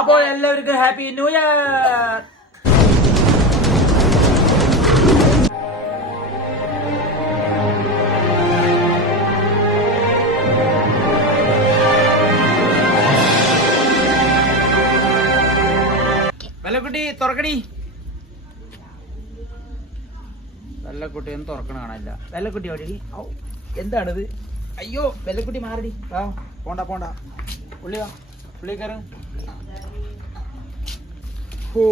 അപ്പോൾ എല്ലാവർക്കും happy new year. വെള്ളക്കുട്ടി തുറക്കടി. വെള്ളക്കുട്ടി ഒന്നും തുറക്കണ കാണാനില്ല. വെള്ളക്കുട്ടി അവിടെ ഔ എന്താണിത്? അയ്യോ വെള്ളക്കുട്ടി മാറടി. ആ പോണ്ട പോണ്ട. പുള്ളി പുള്ളി കയറ് ഓ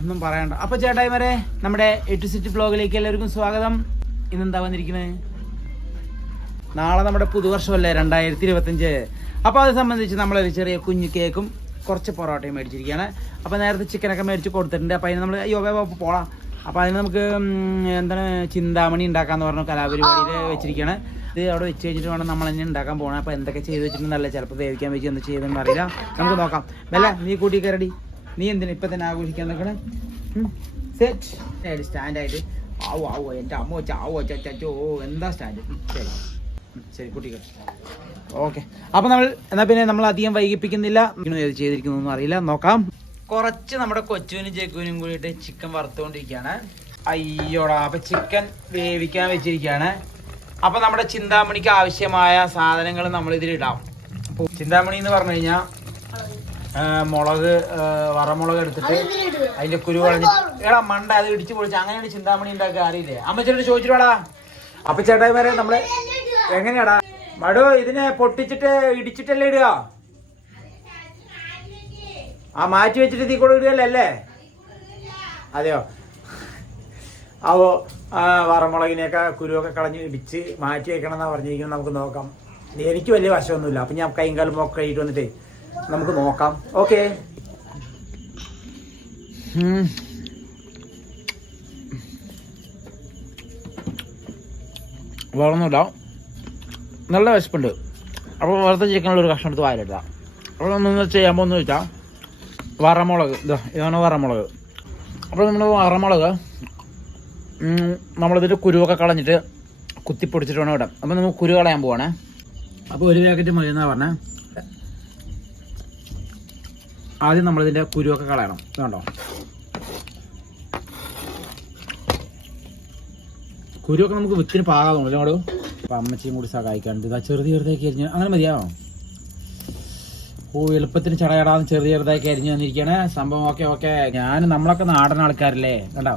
ഒന്നും പറയണ്ട. അപ്പൊ ചേട്ടായിമാരെ നമ്മുടെ എട്ടു സിറ്റി ബ്ലോഗിലേക്ക് എല്ലാവർക്കും സ്വാഗതം. ഇന്നെന്താ വന്നിരിക്കുന്നത് നാളെ നമ്മുടെ പുതുവർഷമല്ലേ രണ്ടായിരത്തി ഇരുപത്തഞ്ച് അപ്പോൾ അത് സംബന്ധിച്ച് നമ്മളൊരു ചെറിയ കുഞ്ഞു കേക്കും കുറച്ച് പൊറോട്ടയും മേടിച്ചിരിക്കുകയാണ്. അപ്പോൾ നേരത്തെ ചിക്കനൊക്കെ മേടിച്ച് കൊടുത്തിട്ടുണ്ട്. അപ്പോൾ അതിന് നമ്മൾ വേ, പോകാം. അപ്പോൾ അതിന് നമുക്ക് എന്താണ് ചിന്താമണി ഉണ്ടാക്കാന്ന് പറഞ്ഞു കലാപരിപാടിയിൽ വെച്ചിരിക്കുകയാണ്. ഇത് അവിടെ വെച്ച് കഴിഞ്ഞിട്ട് വേണം നമ്മൾ തന്നെ ഉണ്ടാക്കാൻ പോകണം അപ്പോൾ എന്തൊക്കെ ചെയ്ത് വെച്ചിട്ടുണ്ടല്ലേ ചിലപ്പോൾ വേവിക്കാൻ വെച്ച് എന്ത് ചെയ്തെന്ന് അറിയില്ല. നമുക്ക് നോക്കാം. ബല്ല നീ കൂട്ടി നീ എന്തിനാ ഇപ്പം തന്നെ ആഘോഷിക്കാൻ നിൽക്കണേ സെറ്റ് സ്റ്റാൻഡായിട്ട് ആവോ ആവോ എന്റെ അമ്മ ചാവോ ചോ എന്താ സ്റ്റാൻഡ് ശരി. ശരി ഓക്കെ അപ്പൊ നമ്മൾ എന്നാ പിന്നെ നമ്മൾ അധികം വൈകിപ്പിക്കുന്നില്ല. ഏത് ചെയ്തിരിക്കുന്നൊന്നും അറിയില്ല. നോക്കാം. കുറച്ച് നമ്മുടെ കൊച്ചുവിനും ചേക്കുവിനും കൂടിയിട്ട് ചിക്കൻ വറുത്തുകൊണ്ടിരിക്കുകയാണ്. അയ്യോടാ അപ്പൊ ചിക്കൻ വേവിക്കാൻ വെച്ചിരിക്കുകയാണ്. അപ്പൊ നമ്മുടെ ചിന്താമണിക്ക് ആവശ്യമായ സാധനങ്ങൾ നമ്മൾ ഇതിൽ ഇടാം ചിന്താമണി എന്ന് പറഞ്ഞു കഴിഞ്ഞാൽ മുളക് വറമുളക് എടുത്തിട്ട് അതിന്റെ കുരു കളഞ്ഞിട്ട് എടാ മണ്ട അത് ഇടിച്ചു പൊളിച്ച്. അങ്ങനെയാണ് ചിന്താമണി ഉണ്ടാക്കുക. അറിയില്ലേ? അമ്മച്ചേട്ടൻ ചോദിച്ചിട്ട് അപ്പൊ ചേട്ടായിമാരെ നമ്മൾ എങ്ങനെയാടാ? മടു ഇതിനെ പൊട്ടിച്ചിട്ട് ഇടിച്ചിട്ടല്ലേ ഇടുക? ആ മാറ്റി വെച്ചിട്ട് തീ കൂടെ ഇടുകയല്ലേ? അതെയോ? അവോ വറമുളകിനെയൊക്കെ കുരുവൊക്കെ കളഞ്ഞ് ഇടിച്ച് മാറ്റി വെക്കണം എന്നാ പറഞ്ഞിരിക്കുന്നത്. നമുക്ക് നോക്കാം. എനിക്ക് വലിയ വശമൊന്നുമില്ല. അപ്പൊ ഞാൻ കൈയും കാലും ഒക്കെ കഴിയിട്ട് വന്നിട്ടേ നമുക്ക് നോക്കാം. ഓക്കെ. വളർന്നില്ല നല്ല വിശപ്പുണ്ട്. അപ്പോൾ വറുത്ത ചിക്കനുള്ള ഒരു കഷ്ണം എടുത്ത് വായിലിട്ടാം അപ്പോൾ നമ്മൾ ചെയ്യാൻ പോകുന്ന വെച്ചാൽ വറമുളക്. ഇതാ ഇതാണ് വറമുളക്. അപ്പോൾ നമ്മൾ വറമുളക് നമ്മളിതിന്റെ കുരുവൊക്കെ കളഞ്ഞിട്ട് കുത്തിപ്പൊടിച്ചിട്ട് വേണം ഇടാം അപ്പം നമുക്ക് കുരു കളയാൻ പോവാണേ. അപ്പോൾ ഒരു പാക്കറ്റ് മതി എന്നാ പറഞ്ഞേ. ആദ്യം നമ്മളിതിന്റെ കുരുവൊക്കെ കളയണം. കണ്ടോ കുരുവൊക്കെ നമുക്ക് വിത്തിന് പാകാൻ തോന്നില്ല അങ്ങോട്ട്? അപ്പം അമ്മച്ചിയും കൂടി സഹായിക്കാണ്ട് ഇതാ ചെറുതി ചെറുതാക്കി അരിഞ്ഞ്. അങ്ങനെ മതിയാവോ? ഓ എളുപ്പത്തിന് ചടയടാന്ന് ചെറിയ ചെറുതാക്കി അരിഞ്ഞ് തന്നിരിക്കണേ സംഭവം ഓക്കെ ഓക്കെ. ഞാൻ നമ്മളൊക്കെ നാടൻ ആൾക്കാരല്ലേ. കണ്ടോ?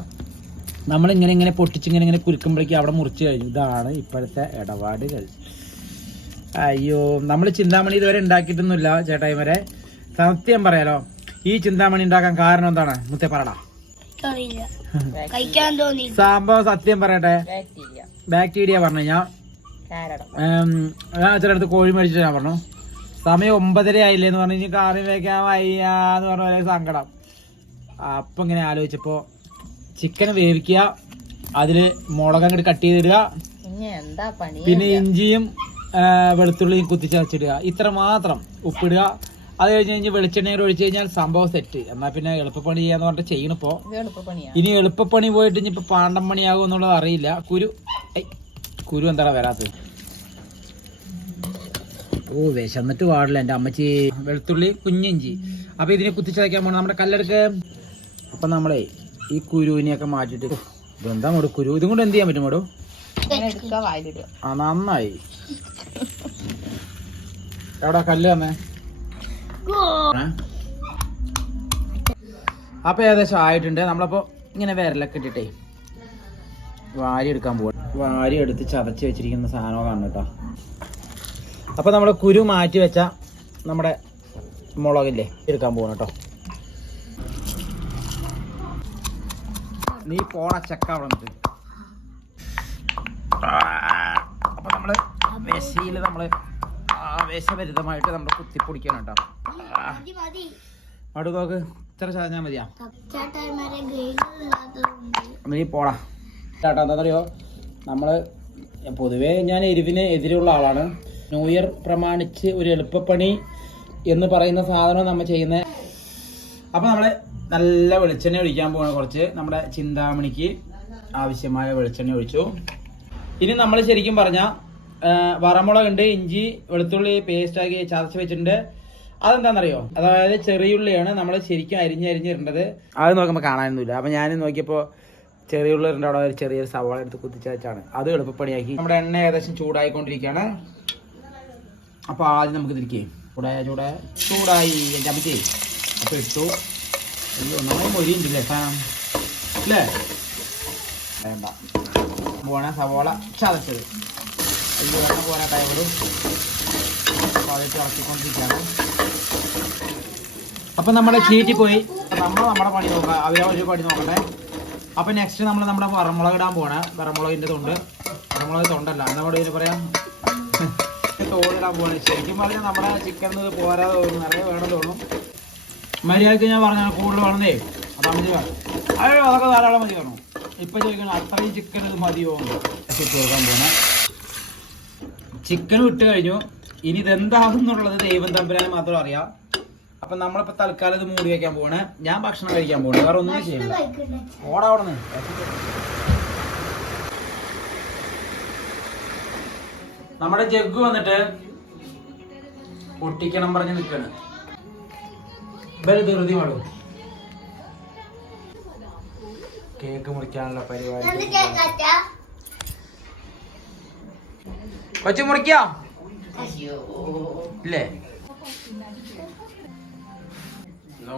നമ്മളിങ്ങനെ ഇങ്ങനെ പൊട്ടിച്ചിങ്ങനെ ഇങ്ങനെ കുരുക്കുമ്പോഴേക്കും അവിടെ മുറിച്ച് കഴിഞ്ഞു. ഇതാണ് ഇപ്പോഴത്തെ ഇടപാടുകൾ. അയ്യോ നമ്മൾ ചിന്താമണി ഇതുവരെ ഉണ്ടാക്കിയിട്ടൊന്നുമില്ല ചേട്ടായി വരെ സത്യം പറയാലോ ഈ ചിന്താമണി ഉണ്ടാക്കാൻ കാരണം എന്താണ്? മുത്തേ പറടാ. സംഭവം സത്യം പറയട്ടെ. ബാക്ടീരിയ പറഞ്ഞു കഴിഞ്ഞാൽ ഞാൻ ചിലടത്ത് കോഴി മേടിച്ചു ഞാൻ പറഞ്ഞു. സമയം ഒമ്പതര ആയില്ലേ എന്ന് പറഞ്ഞു. കഴിഞ്ഞാൽ കാറി വെക്കാൻ വയ്യാന്ന് പറഞ്ഞ പോലെ സങ്കടം. അപ്പൊ ഇങ്ങനെ ആലോചിച്ചപ്പോ ചിക്കൻ വേവിക്കുക. അതിൽ മുളക് അങ്ങോട്ട് കട്ട് ചെയ്തിടുക. ഇനി പിന്നെ ഇഞ്ചിയും വെളുത്തുള്ളിയും കുത്തിച്ചതച്ചിടുക ഇത്ര മാത്രം ഉപ്പിടുക. അത് കഴിഞ്ഞ് കഴിഞ്ഞ് വെളിച്ചെണ്ണ ഒഴിച്ചു കഴിഞ്ഞാൽ സംഭവം സെറ്റ് എന്നാൽ പിന്നെ എളുപ്പപ്പണി ചെയ്യാന്ന് പറഞ്ഞിട്ട് ചെയ്യണിപ്പോ ഇനി എളുപ്പപ്പണി പോയിട്ട് ഇനിയിപ്പോ പാണ്ടം പണിയാകും എന്നുള്ളത് അറിയില്ല. കുരു കുരു എന്താടാ വരാത്തത്? ഓ വിശന്നിട്ട് പാടില്ല എന്റെ അമ്മച്ചി. വെളുത്തുള്ളി കുഞ്ഞിഞ്ചി. അപ്പൊ ഇതിനെ കുത്തിച്ചതയ്ക്കാൻ പോണം. നമ്മുടെ കല്ലെടുക്ക്. അപ്പൊ നമ്മളെ ഈ കുരുവിനെയൊക്കെ മാറ്റിട്ട് ഇതെന്താ മോട് കുരു? ഇതും കൊണ്ട് എന്ത് ചെയ്യാൻ പറ്റും മോടോ ആ നന്നായി. എവിടാ കല്ല് തന്നേ അപ്പൊ ഏകദേശം ആയിട്ടുണ്ട്. നമ്മളപ്പോ ഇങ്ങനെ വിരലൊക്കെ ഇട്ടിട്ടേ വാരി എടുക്കാൻ പോവാ. വാരി എടുത്ത് ചതച്ച് വെച്ചിരിക്കുന്ന സാധനമാണ് കേട്ടോ. അപ്പൊ നമ്മൾ കുരു മാറ്റി വെച്ച നമ്മുടെ മുളകില്ലേ? എടുക്കാൻ പോകണം കേട്ടോ. നീ പോണ ചെക്ക അവിടെ നിന്നിട്ട് അപ്പൊ നമ്മൾ മെസ്സിയിൽ നമ്മൾ ആവേശഭരിതമായിട്ട് നമ്മൾ കുത്തിപ്പൊടിക്കണം കേട്ടോ. നോക്ക് ഇത്ര ചാഞ്ഞാ മതിയാ. നീ പോടാ. ചേട്ടാ എന്താ പറയുക നമ്മൾ പൊതുവേ ഞാൻ എരിവിന് എതിരുള്ള ആളാണ്. ന്യൂ ഇയർ പ്രമാണിച്ച് ഒരു എളുപ്പപ്പണി എന്ന് പറയുന്ന സാധനം നമ്മൾ ചെയ്യുന്നത് അപ്പോൾ നമ്മൾ നല്ല വെളിച്ചെണ്ണ ഒഴിക്കാൻ പോകണ കുറച്ച് നമ്മുടെ ചിന്താമണിക്ക് ആവശ്യമായ വെളിച്ചെണ്ണ ഒഴിച്ചു. ഇനി നമ്മൾ ശരിക്കും പറഞ്ഞാൽ വറമുളക് ഉണ്ട് ഇഞ്ചി വെളുത്തുള്ളി പേസ്റ്റ് ആക്കി ചതച്ച് വെച്ചിട്ടുണ്ട്. അതെന്താണെന്നറിയോ? അതായത് ചെറിയുള്ളിയാണ് നമ്മൾ ശരിക്കും അരിഞ്ഞരിഞ്ഞിടേണ്ടത്. അത് നോക്കുമ്പോൾ കാണാനൊന്നുമില്ല. അപ്പം ഞാൻ നോക്കിയപ്പോൾ ചെറിയുള്ളി ഉണ്ട് അവിടെ ഒരു ചെറിയൊരു സവാള എടുത്ത് കുത്തിച്ചാണ് അത് എളുപ്പപ്പണിയാക്കി. നമ്മുടെ എണ്ണ ഏകദേശം ചൂടായിക്കൊണ്ടിരിക്കുകയാണ്. അപ്പോൾ ആദ്യം നമുക്ക് തിരിക്കേ ചൂടായ ചൂടായ. ചൂടായി എന്റെ അമ്മച്ചേ അപ്പോൾ ഇട്ടു. അയ്യോ നമ്മൾ മൊരിയുണ്ടല്ലേ സാധനം അല്ലേ വേണ്ട പോണ സവാള ചതച്ചത് അയ്യോ എണ്ണ പോരാ ടൈമോട് പതിട്ട് ഇറക്കിക്കൊണ്ടിരിക്കുകയാണ് അപ്പൊ നമ്മുടെ ചീറ്റി പോയി നമ്മൾ നമ്മുടെ പണി നോക്കാം അവരെ ഒരു പണി നോക്കട്ടെ അപ്പൊ നെക്സ്റ്റ് നമ്മൾ നമ്മുടെ വറമുളക് ഇടാൻ പോണേ വറമുളകിന്റെ തൊണ്ട്. വറമുളക് തൊണ്ടല്ല. നമ്മുടെ ഇതിന് പറയാം? തോടിടാൻ പോണേ ശരിക്കും പറഞ്ഞാൽ നമ്മുടെ ചിക്കൻ പോരാതെ തോന്നും നിറയെ വേണം തോന്നും. മര്യാദയ്ക്ക് ഞാൻ പറഞ്ഞാൽ കൂടുതൽ വേണമെന്നേ അതാ മതി അയ്യോ അതൊക്കെ ധാരാളം മതി വേണം ഇപ്പൊ ചോദിക്കണം അത്രയും ചിക്കൻ ഇത് മതിയോ ഇട്ട് കൊടുക്കാൻ പോണേ. ചിക്കൻ വിട്ട് കഴിഞ്ഞു. ഇനി ഇതെന്താകും എന്നുള്ളത് ദൈവം തമ്പുരാന് മാത്രം അറിയാം. അപ്പൊ നമ്മളിപ്പോ തൽക്കാലം ഇത് മൂടി വെക്കാൻ പോണേ ഞാൻ ഭക്ഷണം കഴിക്കാൻ പോണേ വേറെ ഒന്നും ചെയ്യില്ല കഴിക്കണ്ടേ? ഓടാ അവിടെ നിന്ന് നമ്മുടെ ജഗ്ഗു വന്നിട്ട് പൊട്ടിക്കണം പറഞ്ഞ് നിൽക്കാണ് ധൃതി മാടും? കേക്ക് മുറിക്കാനുള്ള പരിപാടി. കൊച്ചു മുറിക്കാം? ഇല്ലേ?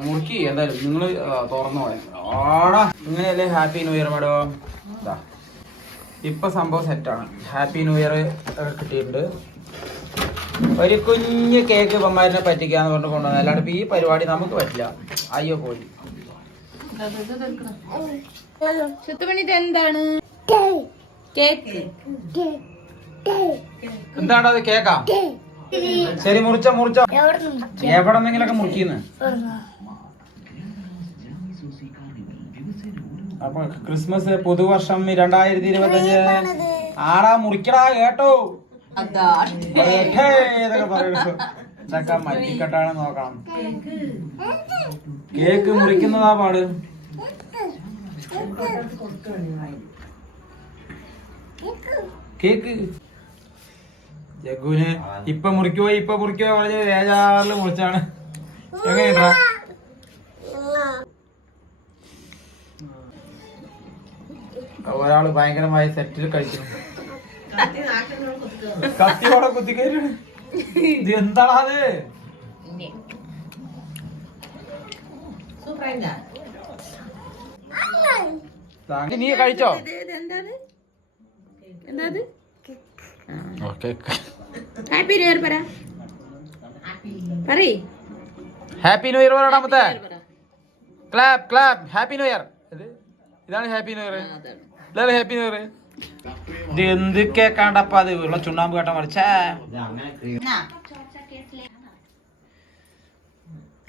മുറുക്കി എന്തായാലും നിങ്ങൾ തുറന്നു. പോയ ആടാ. ഇങ്ങനെയല്ലേ ഹാപ്പി ന്യൂ ഇയർ മാഡോ ഇപ്പൊ സംഭവം സെറ്റാണ് ഹാപ്പി ന്യൂ ഇയർ കിട്ടിയിട്ടുണ്ട്. ഒരു കുഞ്ഞ് കേക്ക് ഇപ്പന്മാരിനെ പറ്റിക്കാന്ന് പറഞ്ഞു കൊണ്ടുവന്നത്. അല്ലാണ്ട് ഈ പരിപാടി നമുക്ക് പറ്റില്ല. അയ്യോ പോയി. ചുത്തുമണി എന്താണ്? കേക്ക്. എന്താണോ അത് കേക്കാ? ശരി മുറിച്ച മുറിച്ച. എവിടെ നിന്ന് എവിടെ നിന്നെങ്കിലൊക്കെ മുറിക്കുന്നു അപ്പൊ ക്രിസ്മസ് പുതുവർഷം രണ്ടായിരത്തി ഇരുപത്തി അഞ്ച് ആടാ മുറിക്കടാ കേട്ടോ. ഇതൊക്കെ മറ്റിക്കെട്ടാണ് നോക്കണം കേക്ക് മുറിക്കുന്നതാ പാട് കേക്ക് ജഗുവിന് ഇപ്പൊ മുറിക്കുവോ ഇപ്പൊ മുറിക്കുവോ പറഞ്ഞ് വേജാറിൽ മുറിച്ചാണ് എങ്ങനെയാ ഒരാൾ ഭയങ്കരമായി സെറ്റിൽ കഴിക്കുന്നു കത്തിയോടെ കുത്തിക്കയറി. ഇത് എന്താടാ അത്? നീ കഴിച്ചോ? എന്താണ് ഹാപ്പി ന്യൂ ഇയർ പറ. പറയ്. ഹാപ്പി ന്യൂ ഇയർ രണ്ടാമത്തെ clap clap happy new year ഇതാണ് ഹാപ്പി ന്യൂ ഇയർ ഇതാണ് ഹാപ്പി ന്യൂ ഇയർ ഇത് എന്ത് കേക്കാണ്ടപ്പ അത്? ഉള്ള ചുണ്ണാമ്പ് കേട്ട മറിച്ചേ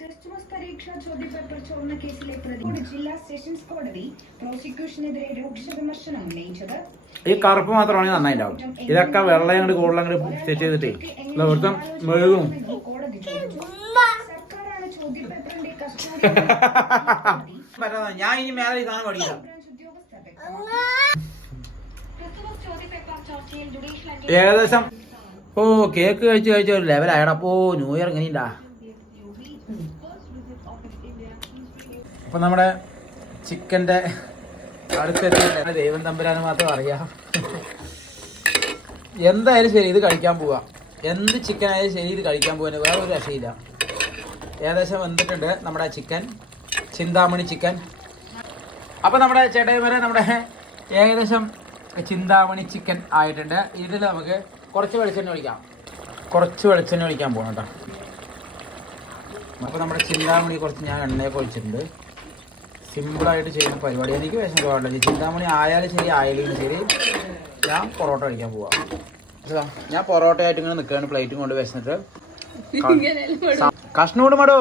ക്രിസ്തുമസ് പരീക്ഷ ചോദ്യപേപ്പർ ചോർന്ന കേസിലെ പ്രതി ജില്ലാ സെഷൻസ് കോടതി പ്രോസിക്യൂഷനെതിരെ രൂക്ഷ വിമർശനം ഉന്നയിച്ചത്. ഈ കറുപ്പ് മാത്രമാണ് നന്നായിട്ടുണ്ടാവും ഇതൊക്കെ വെള്ളം അങ്ങോട്ട് കൂടുതൽ അങ്ങോട്ട് സെറ്റ് ചെയ്തിട്ടേ. ഇല്ല, ഒരുത്തൻ മെഴുകും. സർക്കാരാണ് ചോദ്യപേപ്പറിന്റെ കസ്റ്റഡി ഞാൻ ഇനി മേലെ ഈ സാധനം ഏകദേശം. ഓ കേക്ക് കഴിച്ച് കഴിച്ച ഒരു ലെവലായടാ അപ്പോ ന്യൂ ഇയർ എങ്ങനെയുണ്ടാ? അപ്പൊ നമ്മുടെ ചിക്കന്റെ അടുത്തെത്തിയ ദൈവം തമ്പുരാന് മാത്രം അറിയാം. എന്തായാലും ശരി ഇത് കഴിക്കാൻ പോവാ. എന്ത് ചിക്കൻ ആയാലും ശരി ഇത് കഴിക്കാൻ പോകാൻ വേറെ ഒരു രക്ഷയില്ല. ഏകദേശം വന്നിട്ടുണ്ട് നമ്മുടെ ചിക്കൻ. ചിന്താമണി ചിക്കൻ. അപ്പൊ നമ്മുടെ ചേട്ടായിമാരെ നമ്മുടെ ഏകദേശം ചിന്താമണി ചിക്കൻ ആയിട്ടുണ്ട്. ഇതിൽ നമുക്ക് കുറച്ച് വെളിച്ചെണ്ണ ഒഴിക്കാം. കുറച്ച് വെളിച്ചെണ്ണ ഒഴിക്കാൻ പോകണം കേട്ടോ. അപ്പോൾ നമ്മുടെ ചിന്താമണി കുറച്ച് ഞാൻ എണ്ണയൊക്കെ ഒഴിച്ചിട്ടുണ്ട്. സിമ്പിളായിട്ട് ചെയ്യുന്ന പരിപാടി. എനിക്ക് വിഷം പാടില്ല ചിന്താമണി ആയാലും ശരി ആയാലും ശരി ഞാൻ പൊറോട്ട കഴിക്കാൻ പോവാം. ഇതാ, ഞാൻ പൊറോട്ട ആയിട്ട് ഇങ്ങനെ നിൽക്കുകയാണ് പ്ലേറ്റും കൊണ്ട് വിശന്നിട്ട്. കഷ്ണം കൊണ്ട് മടോ.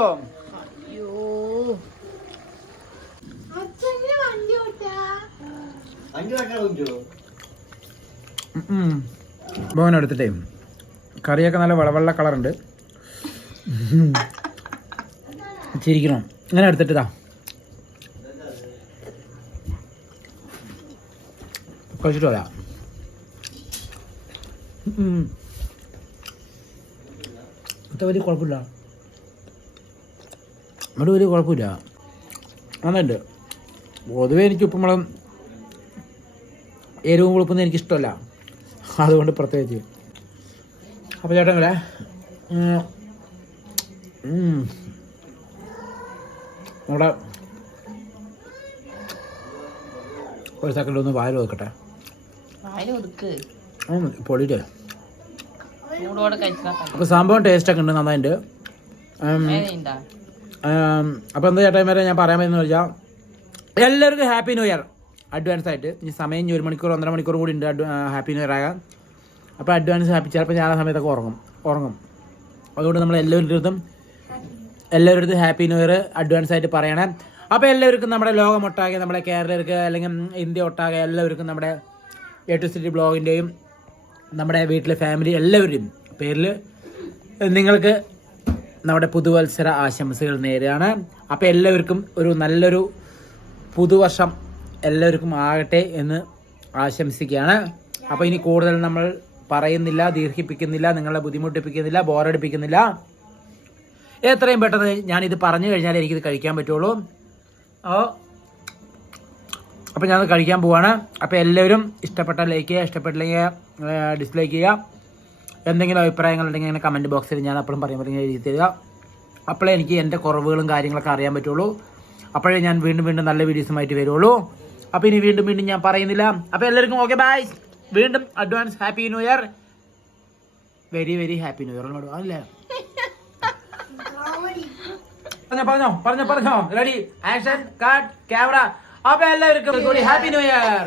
ഭവൻ എടുത്തിട്ടേ. കറിയൊക്കെ നല്ല വെളവെള്ള കളറുണ്ട്. ചിരിക്കണം. ഇങ്ങനെ എടുത്തിട്ടാ കഴിച്ചിട്ട് വരാം അത്ര വലിയ കുഴപ്പമില്ല. അവിടെ വലിയ കുഴപ്പമില്ല. നന്നായിട്ട് പൊതുവേ എനിക്ക് ഉപ്പുമുളകും എരിവും കുളിപ്പൊന്നും എനിക്ക് ഇഷ്ടമല്ല അതുകൊണ്ട് പ്രത്യേകിച്ച്. അപ്പോൾ ചേട്ടൻ ഇവിടെ നമ്മുടെ ഒരു സെക്കൻഡ് ഒന്ന് വായിൽ ഒതുക്കട്ടെ പൊളിയിട്ട് അപ്പോൾ സംഭവം ടേസ്റ്റൊക്കെ ഉണ്ട് നന്നായിട്ട്. അപ്പൊ ഉണ്ടാ ഉം, അപ്പോൾ എന്താ ചേട്ടായിമാരെ ഞാൻ പറയാൻ പറ്റുന്ന വെച്ചാൽ എല്ലാവർക്കും ഹാപ്പി ന്യൂ ഇയർ അഡ്വാൻസ് ആയിട്ട്. ഇനി സമയം ഇനി ഒരു മണിക്കൂർ ഒന്നര മണിക്കൂർ കൂടി ഉണ്ട്. ഹാപ്പി ന്യൂ ഇയർ ആകാൻ. അപ്പോൾ അഡ്വാൻസ് ഹാപ്പി ചിലപ്പോൾ ഞാൻ ആ സമയത്തൊക്കെ ഉറങ്ങും. ഉറങ്ങും. അതുകൊണ്ട് നമ്മൾ എല്ലാവരുടെ അടുത്തും എല്ലാവരുടെ അടുത്തും ഹാപ്പി ന്യൂ ഇയർ അഡ്വാൻസ് ആയിട്ട് പറയണേ. അപ്പോൾ എല്ലാവർക്കും നമ്മുടെ ലോകമൊട്ടാകെ നമ്മുടെ കേരളർക്ക് അല്ലെങ്കിൽ ഇന്ത്യ ഒട്ടാകെ എല്ലാവർക്കും നമ്മുടെ എ ടു സിറ്റി ബ്ലോഗിന്റെയും നമ്മുടെ വീട്ടിലെ ഫാമിലി എല്ലാവരുടെയും പേരിൽ നിങ്ങൾക്ക് നമ്മുടെ പുതുവത്സര ആശംസകൾ നേരെയാണ് അപ്പോൾ എല്ലാവർക്കും ഒരു നല്ലൊരു പുതുവർഷം എല്ലാവർക്കും ആകട്ടെ എന്ന് ആശംസിക്കുകയാണ്. അപ്പോൾ ഇനി കൂടുതൽ നമ്മൾ പറയുന്നില്ല ദീർഘിപ്പിക്കുന്നില്ല നിങ്ങളെ ബുദ്ധിമുട്ടിപ്പിക്കുന്നില്ല ബോറടിപ്പിക്കുന്നില്ല. എത്രയും പെട്ടെന്ന് ഞാനിത് പറഞ്ഞു കഴിഞ്ഞാൽ എനിക്കിത് കഴിക്കാൻ പറ്റുള്ളൂ. അപ്പോൾ അപ്പോൾ ഞാനത് കഴിക്കാൻ പോവാണ്. അപ്പോൾ എല്ലാവരും ഇഷ്ടപ്പെട്ട ലൈക്ക് ചെയ്യുക ഇഷ്ടപ്പെട്ടില്ലെങ്കിൽ ഡിസ്ലൈക്ക് ചെയ്യുക എന്തെങ്കിലും അഭിപ്രായങ്ങൾ ഉണ്ടെങ്കിൽ ഇങ്ങനെ കമന്റ് ബോക്സിൽ ഞാൻ അപ്പോഴും പറയുമ്പോൾ എഴുതി തരിക. അപ്പോഴേ എനിക്ക് എന്റെ കുറവുകളും കാര്യങ്ങളൊക്കെ അറിയാൻ പറ്റുള്ളൂ. അപ്പോഴേ ഞാൻ വീണ്ടും വീണ്ടും നല്ല വീഡിയോസുമായിട്ട് വരുള്ളൂ. അപ്പോൾ ഇനി വീണ്ടും വീണ്ടും ഞാൻ പറയുന്നില്ല. അപ്പോൾ എല്ലാവർക്കും ഓക്കെ ബൈ വീണ്ടും advance happy new year very very happy new year അല്ലേ? പറഞ്ഞോ പറഞ്ഞോ പറഞ്ഞോ പറഞ്ഞോ. റെഡി ആക്ഷൻ കട്ട് ക്യാമറ അപ്പൊ എല്ലാവർക്കും ഹാപ്പി ന്യൂ ഇയർ